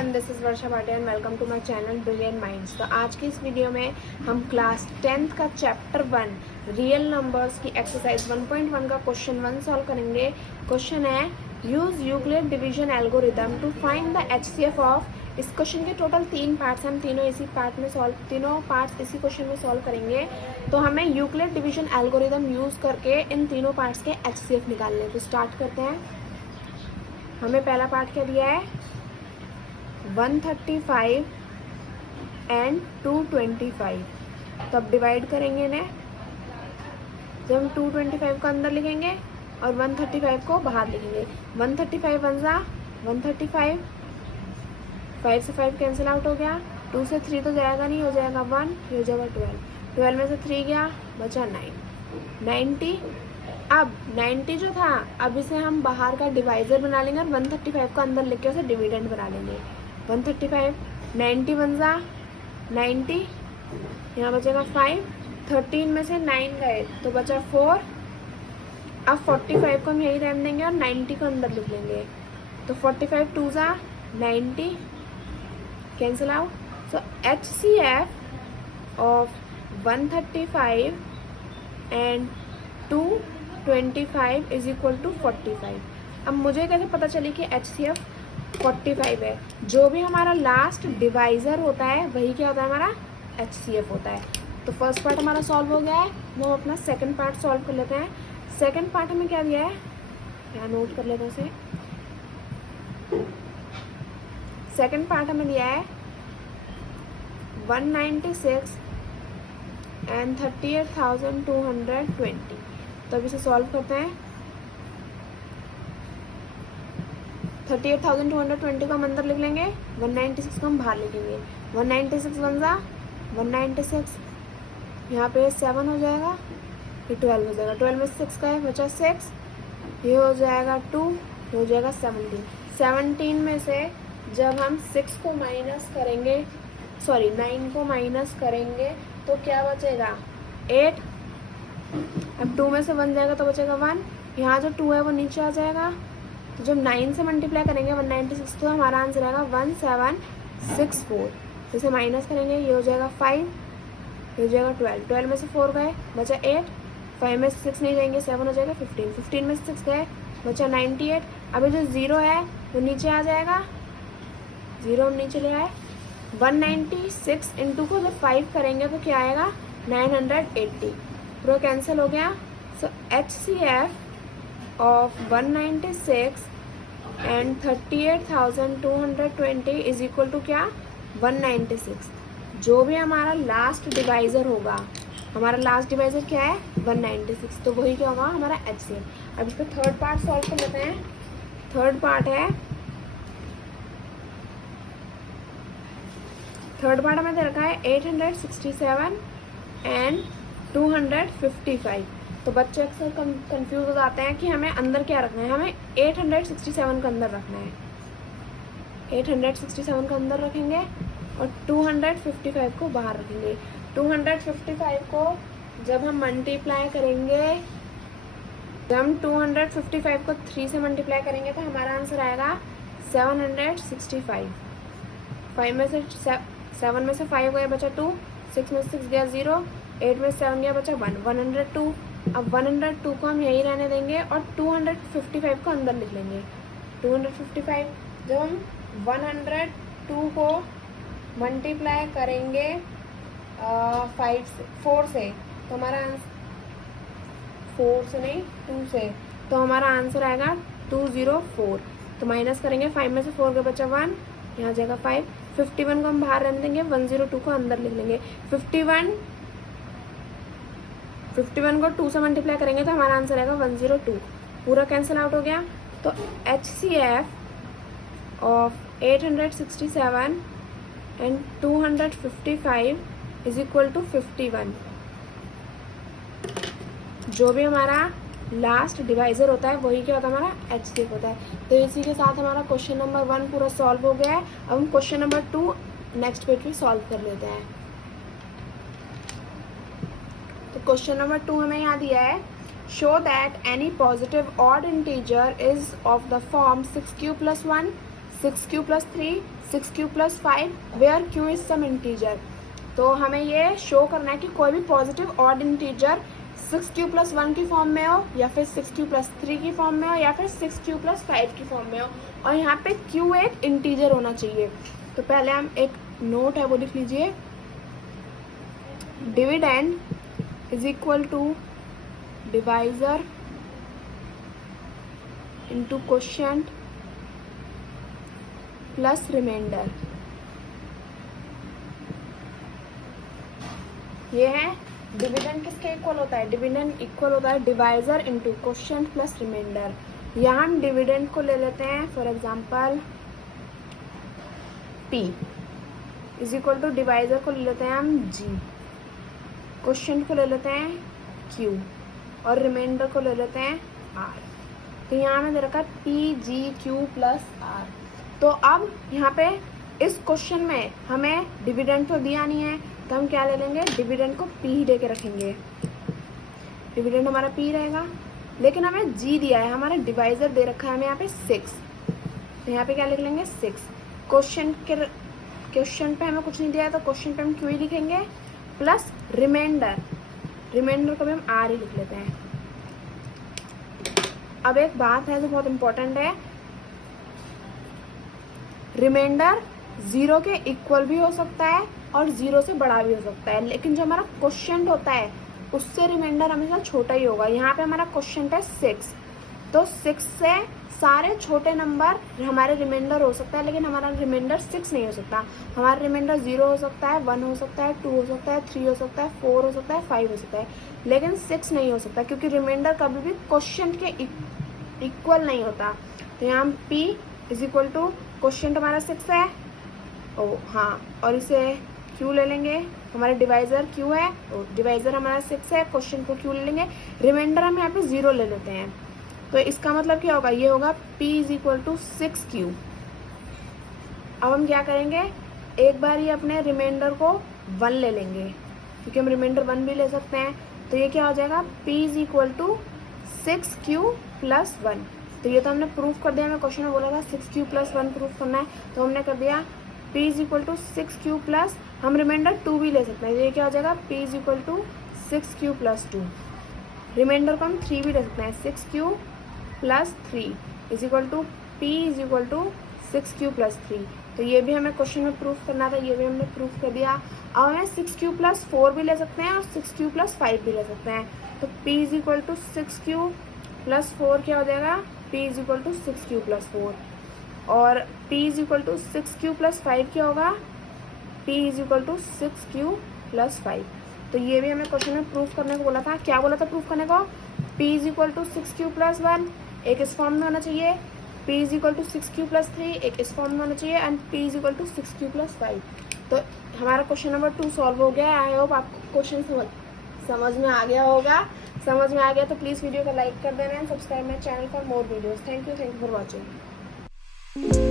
Everyone, this is Varsha Bhatia and welcome to my channel Brilliant Minds. तो आज की इस वीडियो में हम क्लास 10th का चैप्टर 1 रियल नंबर्स की एक्सरसाइज 1.1 का क्वेश्चन 1 सॉल्व करेंगे। क्वेश्चन है use Euclid division algorithm to find the HCF of. इस क्वेश्चन के टोटल 3 पार्ट्स, हम तीनों पार्ट्स इसी क्वेश्चन में सॉल्व करेंगे। तो हमें यूक्लिड डिवीजन एल्गोरिथम यूज करके इन तीनों पार्ट्स के एचसीएफ निकालने हैं। तो स्टार्ट करते हैं। हमें पहला पार्ट क्या दिया है, 135 एंड 225। तो अब डिवाइड करेंगे इन्हें। जब हम 225 को अंदर लिखेंगे और 135 को बाहर लिखेंगे। 135 वन जा 135, 5 से 5 कैंसिल आउट हो गया, 2 से 3 तो जाएगा नहीं, हो जाएगा 1, ये हो जाएगा 12, 12 में से 3 गया, बचा 9, 90। अब 90 जो था, अब इसे हम बाहर का डिवाइजर बना लेंगे और 135 को अंदर लिख के उसे डिविडेंड बना लेंगे। 135, 90 वन जा 90, यहाँ बचेगा 5, 13 में से 9 गए तो बचा 4। अब 45 को हम यही रहने देंगे और 90 को अंदर लिख लेंगे। तो 45 2 जा 90, cancel out. So HCF of 135 and 225 is equal to 45। अब मुझे कैसे पता चली कि HCF 45 है? जो भी हमारा लास्ट डिवाइजर होता है वही क्या होता है, हमारा HCF होता है। तो फर्स्ट पार्ट हमारा सॉल्व हो गया है। वो हम अपना सेकंड पार्ट सॉल्व कर लेते हैं। सेकंड पार्ट हमें क्या दिया है, यहाँ नोट कर लेते हैं उसे। सेकंड पार्ट हमें दिया है 196 एंड 38,220। तो अब इसे सॉल्व करते हैं। 38,220 को हम अंदर लिख लेंगे, 196 को हम बाहर लिखेंगे। 196 वन जा 196, यहाँ पे 7 हो जाएगा, ये 12 हो जाएगा, 12 में 6 का है, बचा 6, ये हो जाएगा 2, ये हो जाएगा 17। 17 में से जब हम 6 को माइनस करेंगे, 9 को माइनस करेंगे तो क्या बचेगा, 8। अब 2 में से 1 जाएगा तो बचेगा 1, यहाँ जो 2 है वो नीचे आ जाएगा। तो जब 9 से मल्टीप्लाई करेंगे 196 तो हमारा आंसर आएगा 1764। तो इसे माइनस करेंगे, ये हो जाएगा 5, ये हो जाएगा 12, 12 में से 4 गए, बचा 8, 5 में से 6 नहीं जाएंगे, 7 हो जाएगा 15, 15 में से 6 गए, बचा 98। अब जो 0 है वो नीचे आ जाएगा, 0 हम नीचे ले आए। 196 इंटू को जब 5 करेंगे तो क्या आएगा, 980। पूरा कैंसिल हो गया। So HCF of 196 and 38,220 is equal to क्या, 196। जो भी हमारा लास्ट डिवाइजर होगा, हमारा लास्ट डिवाइजर क्या है, 196, तो वही क्या होगा, हमारा HCF। अब इसका थर्ड पार्ट सॉल्व कर लेते हैं। थर्ड पार्ट हमें दे रखा है 867 एंड 255। तो बच्चे अक्सर कंफ्यूज हो जाते हैं कि हमें अंदर क्या रखना है। हमें 867 का अंदर रखना है, 867 का अंदर रखेंगे और 255 को बाहर रखेंगे। 255 को जब हम मल्टीप्लाई करेंगे, जब हम 255 को 3 से मल्टीप्लाई करेंगे तो हमारा आंसर आएगा 765। 5 में से 7 में से 5 गया, बचा 2, 6 में से 6 गया 0, 8 में से 7 गया, बचा 1, 102। अब 102 को हम यही रहने देंगे और 255 को अंदर लिख लेंगे। 255 जब हम 102 को मल्टीप्लाई करेंगे 4 से तो हमारा आंसर 4 से नहीं 2 से, तो हमारा आंसर आएगा 204। तो माइनस करेंगे, 5 में से 4 का बचा 1, यहाँ जाएगा 5। 51 को हम बाहर रहने देंगे, 102 को अंदर लिख लेंगे। 51 को 2 से मल्टीप्लाई करेंगे तो हमारा आंसर आएगा 102। पूरा कैंसिल आउट हो गया। तो HCF of 867 and 255 is equal to 51। जो भी हमारा लास्ट डिवाइजर होता है वही क्या होता है, हमारा HCF होता है। तो इसी के साथ हमारा क्वेश्चन नंबर 1 पूरा सॉल्व हो गया है। अब हम क्वेश्चन नंबर 2 नेक्स्ट पेज पे सॉल्व कर लेते हैं। तो क्वेश्चन नंबर 2 हमें यहाँ दिया है, show that any positive odd integer is of the form 6 cube plus 1, 6 Q plus 3, 6 Q plus 5 where Q is some integer. तो हमें ये शो करना है कि कोई भी positive odd integer 6 Q plus 1 की फॉर्म में हो, या फिर 6 क्यू प्लस 3 की फॉर्म में हो, या फिर 6 क्यू प्लस 5 की फॉर्म में हो, और यहाँ पे क्यू एक इंटीजर होना चाहिए। तो पहले हम एक नोट है वो लिख लीजिए, dividend is equal to divisor into quotient plus remainder. ये है डिविडेंड किसके इक्वल होता है, डिविडेंड इक्वल होता है divisor into quotient plus remainder. यहाँ हम डिविडेंड को ले लेते हैं, for example P is equal to divisor को ले लेते हैं हम G, क्वोशिएंट को ले लेते हैं Q और रिमाइंडर को ले लेते हैं R। तो यहाँ हमें दे रखा है PGQ प्लस R। तो अब यहाँ पे इस क्वेश्चन में हमें डिविडेंड तो दिया नहीं है, तो हम क्या ले लेंगे, डिविडेंड को P ही लेके रखेंगे, डिविडेंड हमारा P रहेगा। लेकिन हमें G दिया है, हमारा डिवाइजर दे रखा है हमें यहाँ पे 6, तो यहाँ पे क्या लिख लेंगे 6। क्वेश्चन पे हमें कुछ नहीं दिया है, तो क्वेश्चन पे हम Q ही लिखेंगे प्लस रिमाइंडर, रिमाइंडर को भी हम R ही लिख लेते हैं। अब एक बात है जो बहुत इंपॉर्टेंट है, रिमाइंडर 0 के इक्वल भी हो सकता है और 0 से बड़ा भी हो सकता है, लेकिन जो हमारा क्वोशिएंट होता है उससे रिमाइंडर हमेशा छोटा ही होगा। यहाँ पे हमारा क्वोशिएंट है 6, तो 6 से सारे छोटे नंबर हमारे रिमाइंडर हो सकता है, लेकिन हमारा रिमाइंडर 6 नहीं हो सकता। हमारा रिमाइंडर 0 हो सकता है, 1 हो सकता है, 2 हो सकता है, 3 हो सकता है, 4 हो सकता है, 5 हो सकता है, लेकिन 6 नहीं हो सकता, क्योंकि रिमाइंडर कभी भी क्वोशिएंट के इक्वल नहीं होता। तो यहाँ हम P is equal to quotient हमारा 6 है, ओ हाँ, और इसे Q ले लेंगे, हमारे डिवाइजर Q है, तो डिवाइजर हमारा 6 है, क्वोशिएंट को Q ले लेंगे, रिमाइंडर हम यहाँ पे 0 ले लेते हैं। तो इसका मतलब क्या होगा, ये होगा P is equal to 6Q। अब हम क्या करेंगे, एक बार ये अपने रिमाइंडर को 1 ले लेंगे, क्योंकि हम रिमाइंडर 1 भी ले सकते हैं। तो ये क्या हो जाएगा, P is equal to 6Q plus 1। तो ये तो हमने प्रूफ कर दिया, हमें क्वेश्चन में बोला था 6Q प्लस 1 प्रूफ करना है, तो हमने कर दिया। P is equal to 6Q plus, हम रिमाइंडर 2 भी ले सकते हैं, तो ये क्या हो जाएगा, P is equal to 6Q plus 2। Remainder को हम 3 भी ले सकते हैं, 6Q plus 3 is equal to P is equal to 6Q plus 3। तो ये भी हमें क्वेश्चन में प्रूफ करना था, ये भी हमने प्रूफ कर दिया। अब हमें 6Q प्लस 4 भी ले सकते हैं और 6Q प्लस 5 भी ले सकते हैं। तो P is equal to 6Q plus 4 क्या हो जाएगा, P is equal to 6Q plus 4, और P is equal to 6Q plus 5 क्या होगा, P is equal to 6Q plus 5। तो ये भी हमें क्वेश्चन में प्रूफ करने को बोला था। क्या बोला था प्रूफ करने को, P is equal to 6Q plus 1 एक इस फॉर्म में होना चाहिए, P is equal to 6Q plus 3 एक इस फॉर्म में होना चाहिए, and P is equal to 6Q plus 5। तो हमारा क्वेश्चन नंबर 2 सॉल्व हो गया है। आई होप आपको क्वेश्चन समझ में आ गया होगा। समझ में आ गया तो प्लीज़ वीडियो को लाइक कर देना and subscribe my channel for more videos. Thank you for watching.